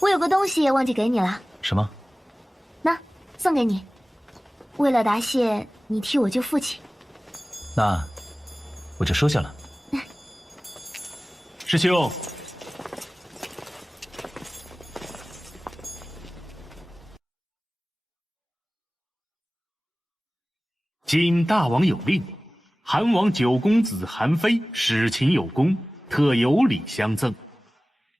我有个东西忘记给你了。什么？那送给你，为了答谢你替我救父亲。那我就收下了。师兄，今大王有令，韩王九公子韩非使秦有功，特有礼相赠。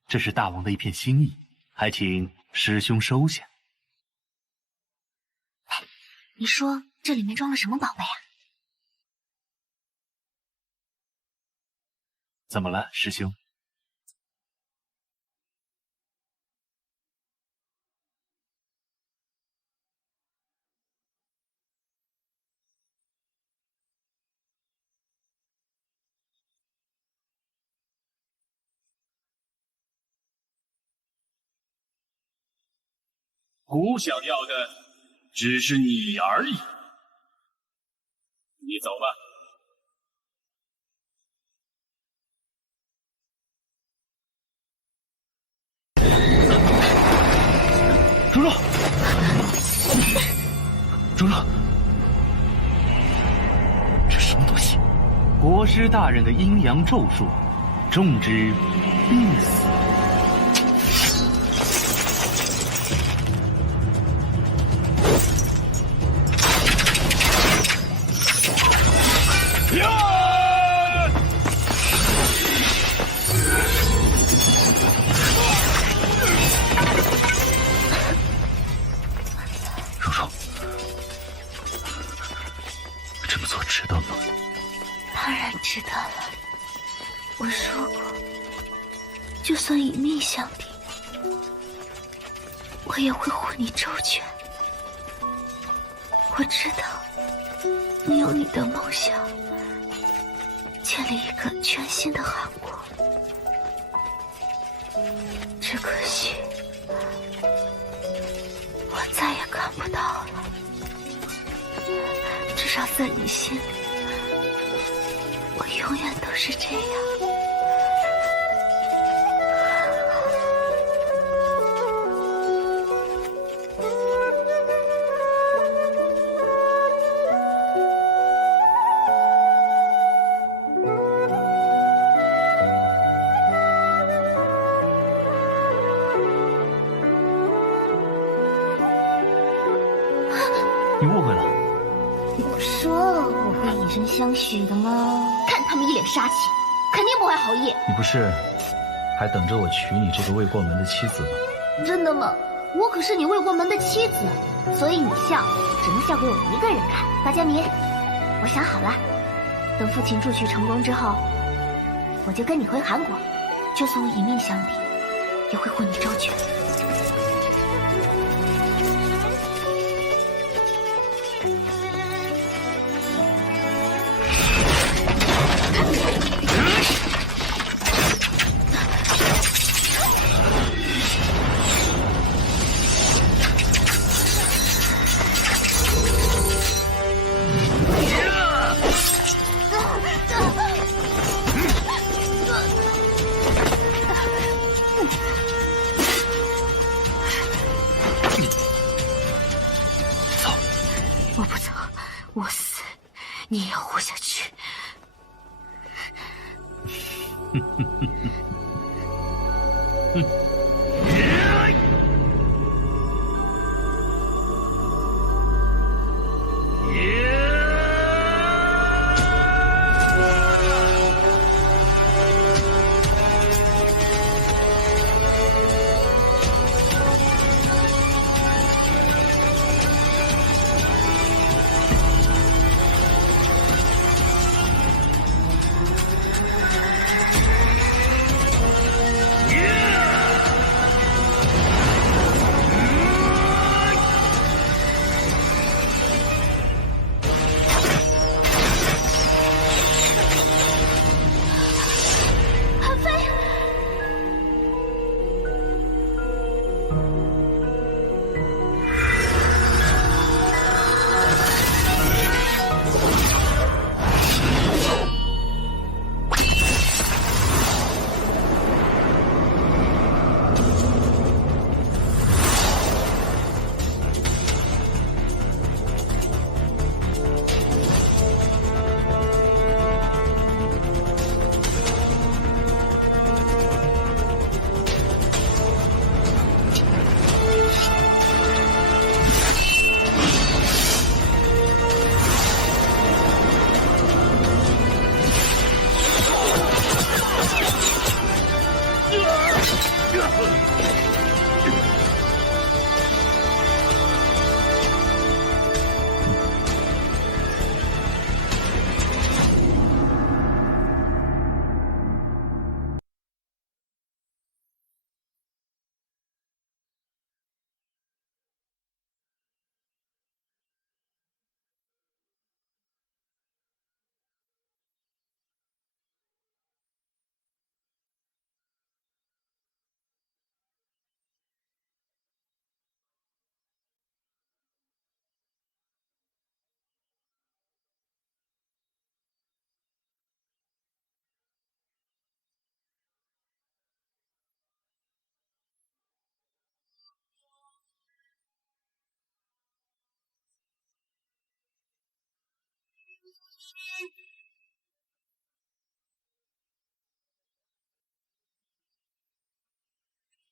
这是大王的一片心意，还请师兄收下。你说这里面装了什么宝贝啊？怎么了，师兄？孤想要的只是你而已。你走吧。蓉蓉，蓉蓉，这什么东西？国师大人的阴阳咒术，中之必死。蓉蓉，这么做值得吗？当然值得了。我说过，就算以命相抵，我也会护你周全。我知道，你有你的梦想，建立一个全新的韩国。只可惜，我再也看不到了。至少在你心里，我永远都是这样。你误会了。我说我会以身相许的吗？看他们一脸杀气，肯定不怀好意。你不是还等着我娶你这个未过门的妻子吗？真的吗？我可是你未过门的妻子，所以你笑只能笑给我一个人看。大家明，我想好了，等父亲铸取成功之后，我就跟你回韩国，就算我以命相抵，也会护你周全。我死，你也活下去。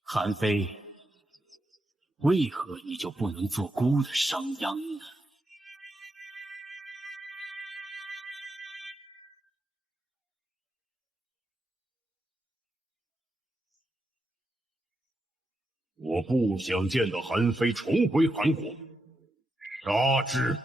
韩非，为何你就不能做孤的商鞅呢？我不想见到韩非重回韩国，杀之！